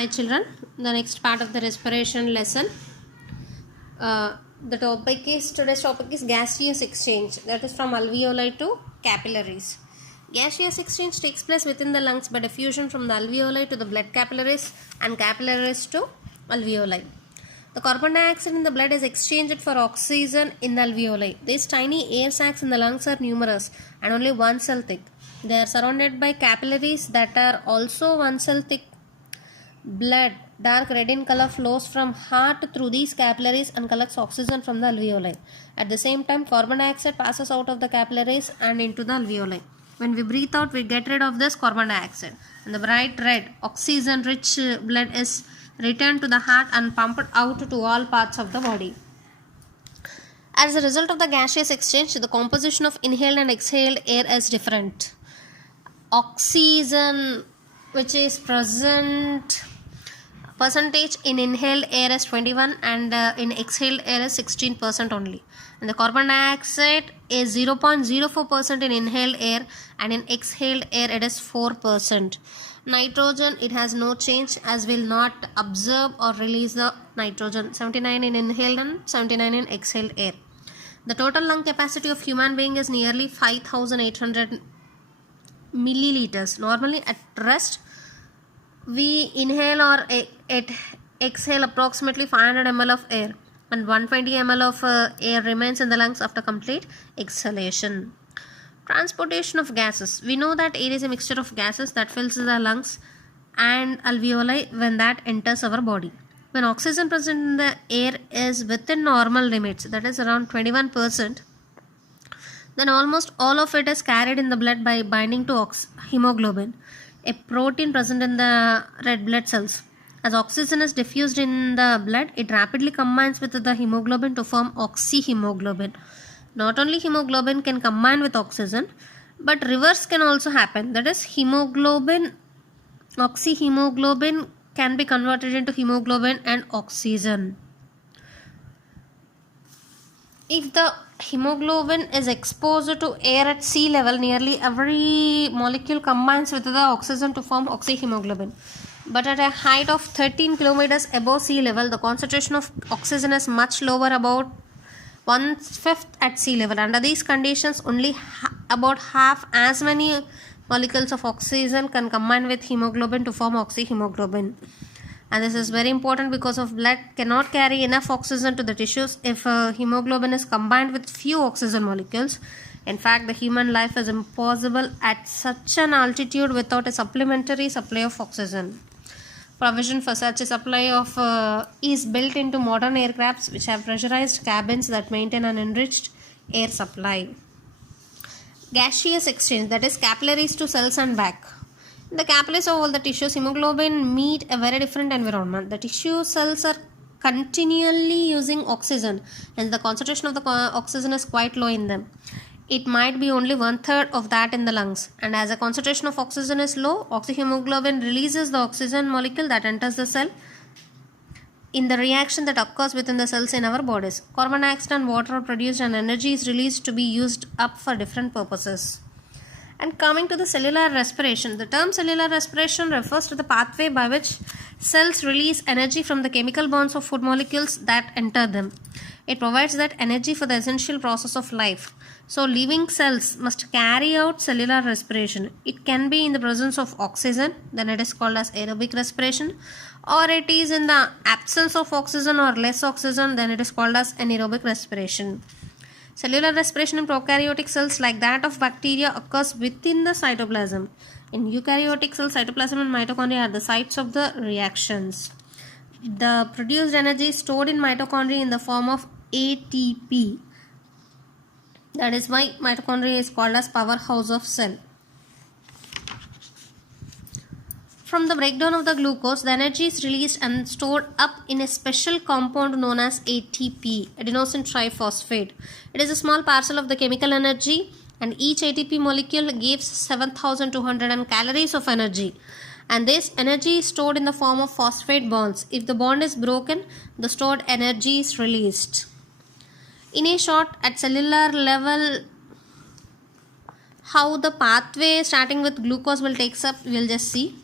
Hi children, the next part of the respiration lesson. Today's topic is gaseous exchange, that is from alveoli to capillaries. Gaseous exchange takes place within the lungs by diffusion from the alveoli to the blood capillaries and capillaries to alveoli. The carbon dioxide in the blood is exchanged for oxygen in the alveoli. These tiny air sacs in the lungs are numerous and only 1 cell thick. They are surrounded by capillaries that are also 1 cell thick. Blood, dark red in color, flows from heart through these capillaries and collects oxygen from the alveoli. At the same time, carbon dioxide passes out of the capillaries and into the alveoli. When we breathe out, we get rid of this carbon dioxide. And the bright red, oxygen-rich blood is returned to the heart and pumped out to all parts of the body. As a result of the gaseous exchange, the composition of inhaled and exhaled air is different. Oxygen, which is present percentage in inhaled air is 21 and in exhaled air is 16% only, and the carbon dioxide is 0.04% in inhaled air and in exhaled air it is 4%. Nitrogen, it has no change as will not absorb or release the nitrogen, 79 in inhaled and 79 in exhaled air. The total lung capacity of human being is nearly 5800 milliliters. Normally at rest we inhale or exhale approximately 500 ml of air and 120 ml of air remains in the lungs after complete exhalation. Transportation of gases. We know that air is a mixture of gases that fills the lungs and alveoli when that enters our body. When oxygen present in the air is within normal limits, that is around 21%, then almost all of it is carried in the blood by binding to hemoglobin, a protein present in the red blood cells. As oxygen is diffused in the blood, it rapidly combines with the hemoglobin to form oxyhemoglobin. Not only hemoglobin can combine with oxygen, but reverse can also happen. That is, oxyhemoglobin can be converted into hemoglobin and oxygen. If the hemoglobin is exposed to air at sea level, nearly every molecule combines with the oxygen to form oxyhemoglobin. But at a height of 13 kilometers above sea level, the concentration of oxygen is much lower, about 1/5 at sea level. Under these conditions, only about half as many molecules of oxygen can combine with hemoglobin to form oxyhemoglobin. And this is very important because of blood cannot carry enough oxygen to the tissues if hemoglobin is combined with few oxygen molecules. In fact, the human life is impossible at such an altitude without a supplementary supply of oxygen. Provision for such a supply of is built into modern aircrafts which have pressurized cabins that maintain an enriched air supply. Gaseous exchange, that is capillaries to cells and back. In the capillaries of all the tissues, hemoglobin meet a very different environment. The tissue cells are continually using oxygen and the concentration of the oxygen is quite low in them. It might be only 1/3 of that in the lungs, and as the concentration of oxygen is low, oxyhemoglobin releases the oxygen molecule that enters the cell in the reaction that occurs within the cells in our bodies. Carbon dioxide and water are produced and energy is released to be used up for different purposes. And coming to the cellular respiration, the term cellular respiration refers to the pathway by which cells release energy from the chemical bonds of food molecules that enter them. It provides that energy for the essential process of life. So living cells must carry out cellular respiration. It can be in the presence of oxygen, then it is called as aerobic respiration, or it is in the absence of oxygen or less oxygen, then it is called as anaerobic respiration. Cellular respiration in prokaryotic cells like that of bacteria occurs within the cytoplasm. In eukaryotic cells, cytoplasm and mitochondria are the sites of the reactions. The produced energy is stored in mitochondria in the form of ATP. That is why mitochondria is called as powerhouse of cell. From the breakdown of the glucose, the energy is released and stored up in a special compound known as ATP, adenosine triphosphate. It is a small parcel of the chemical energy, and each ATP molecule gives 7,200 calories of energy. And this energy is stored in the form of phosphate bonds. If the bond is broken, the stored energy is released. In a short, at cellular level, how the pathway starting with glucose will takes up, we will just see.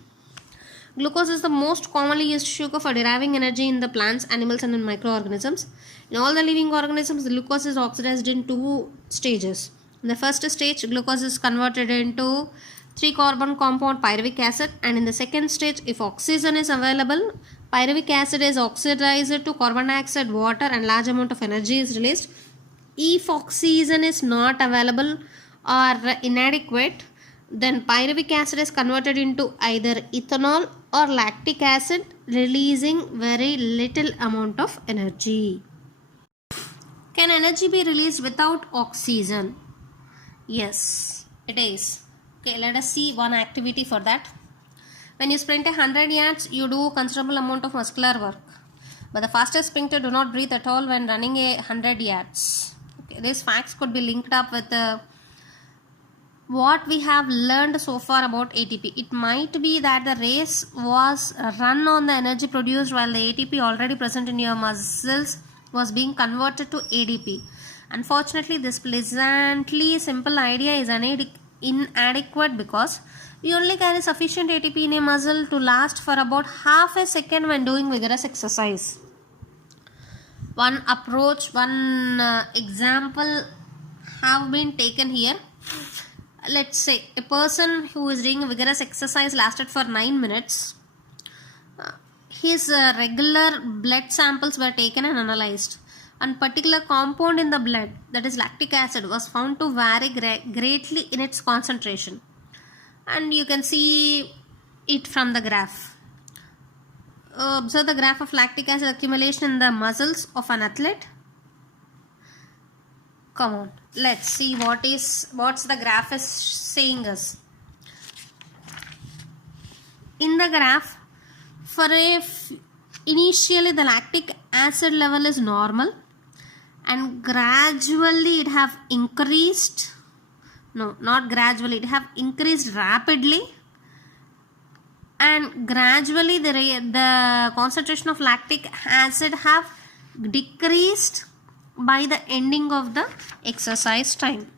Glucose is the most commonly used sugar for deriving energy in the plants, animals, and in microorganisms. In all the living organisms, glucose is oxidized in two stages. In the first stage, glucose is converted into 3-carbon compound pyruvic acid, and in the second stage, if oxygen is available, pyruvic acid is oxidized to carbon dioxide, water, and large amount of energy is released. If oxygen is not available or inadequate, then pyruvic acid is converted into either ethanol or lactic acid, releasing very little amount of energy. Can energy be released without oxygen? Yes, it is. Okay, let us see one activity for that. When you sprint 100 yards, you do considerable amount of muscular work. But the fastest sprinter do not breathe at all when running 100 yards. Okay, these facts could be linked up with what we have learned so far about ATP. It might be that the race was run on the energy produced while the ATP already present in your muscles was being converted to ADP. Unfortunately, this pleasantly simple idea is inadequate because you only carry sufficient ATP in a muscle to last for about half a second when doing vigorous exercise. One approach, one example have been taken here. Let's say a person who is doing vigorous exercise lasted for 9 minutes. His regular blood samples were taken and analyzed. And particular compound in the blood, that is lactic acid, was found to vary greatly in its concentration. And you can see it from the graph. Observe the graph of lactic acid accumulation in the muscles of an athlete. Come on, let's see what's the graph is saying us. In the graph, initially the lactic acid level is normal and gradually it have increased. No, not gradually, it have increased rapidly, and gradually the concentration of lactic acid have decreased by the ending of the exercise time.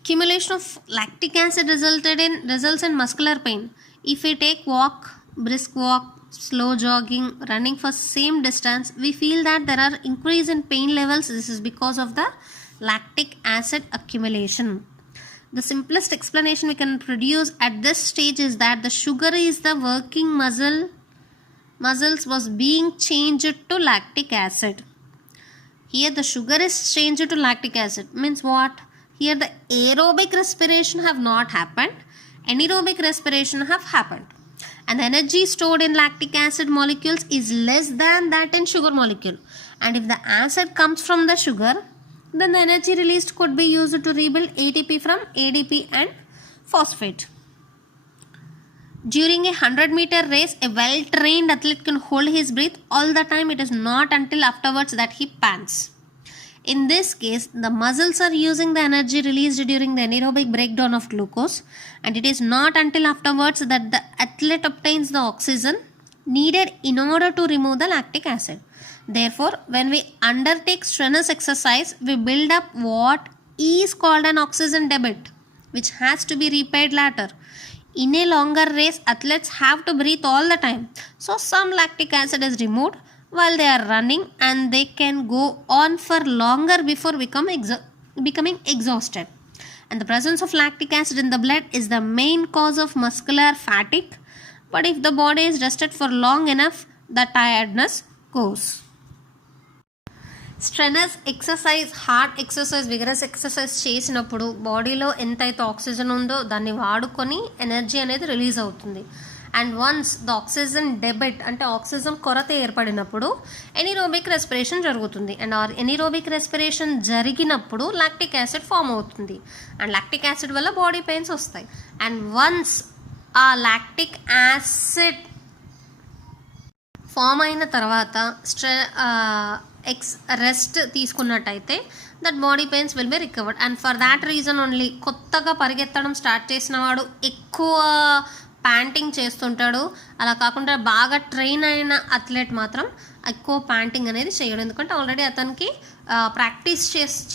Accumulation of lactic acid results in muscular pain. If we take walk, brisk walk, slow jogging, running for same distance, we feel that there are increase in pain levels. This is because of the lactic acid accumulation. The simplest explanation we can produce at this stage is that the sugar is the working muscles was being changed to lactic acid. Here the sugar is changed to lactic acid. Means what? Here the aerobic respiration have not happened. Anaerobic respiration have happened. And the energy stored in lactic acid molecules is less than that in sugar molecule. And if the acid comes from the sugar, then the energy released could be used to rebuild ATP from ADP and phosphate. During a 100-meter race, a well-trained athlete can hold his breath all the time. It is not until afterwards that he pants. In this case, the muscles are using the energy released during the anaerobic breakdown of glucose, and it is not until afterwards that the athlete obtains the oxygen needed in order to remove the lactic acid. Therefore, when we undertake strenuous exercise, we build up what is called an oxygen debit, which has to be repaid later. In a longer race, athletes have to breathe all the time. So, some lactic acid is removed while they are running, and they can go on for longer before becoming exhausted. And the presence of lactic acid in the blood is the main cause of muscular fatigue. But if the body is rested for long enough, the tiredness goes. Strenuous exercise, hard exercise, vigorous exercise చేసినప్పుడు బాడీలో ఎంతైతే oxygen ఉందో దాన్ని వాడుకొని energy అనేది release అవుతుంది. And once the oxygen debit అంటే oxygen కొరత ఏర్పడినప్పుడు ఎనిరోబిక్ రెస్పిరేషన్ జరుగుతుంది. అండ్ ఎనిరోబిక్ రెస్పిరేషన్ జరిగినప్పుడు లాక్టిక్ యాసిడ్ ఫామ్ అవుతుంది. అండ్ లాక్టిక్ యాసిడ్ వల్ల బాడీ పెయిన్స్ వస్తాయి. అండ్ వన్స్ ఆ లాక్టిక్ యాసిడ్ ఫామ్ అయిన తర్వాత రెస్ట్ తీసుకున్నట్టయితే that body pains will be recovered. And for that reason only కొత్తగా పరిగెత్తడం స్టార్ట్ చేసిన వాడు ఎక్కువ ప్యాంటింగ్ చేస్తుంటాడు. అలా కాకుండా బాగా ట్రైన్ అయిన అథ్లెట్ మాత్రం ఎక్కువ ప్యాంటింగ్ అనేది చేయడు, ఎందుకంటే ఆల్రెడీ అతనికి ప్రాక్టీస్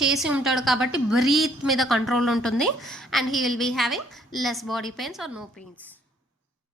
చేసి ఉంటాడు కాబట్టి బ్రీత్ మీద కంట్రోల్ ఉంటుంది. And he will be having less body pains or no pains.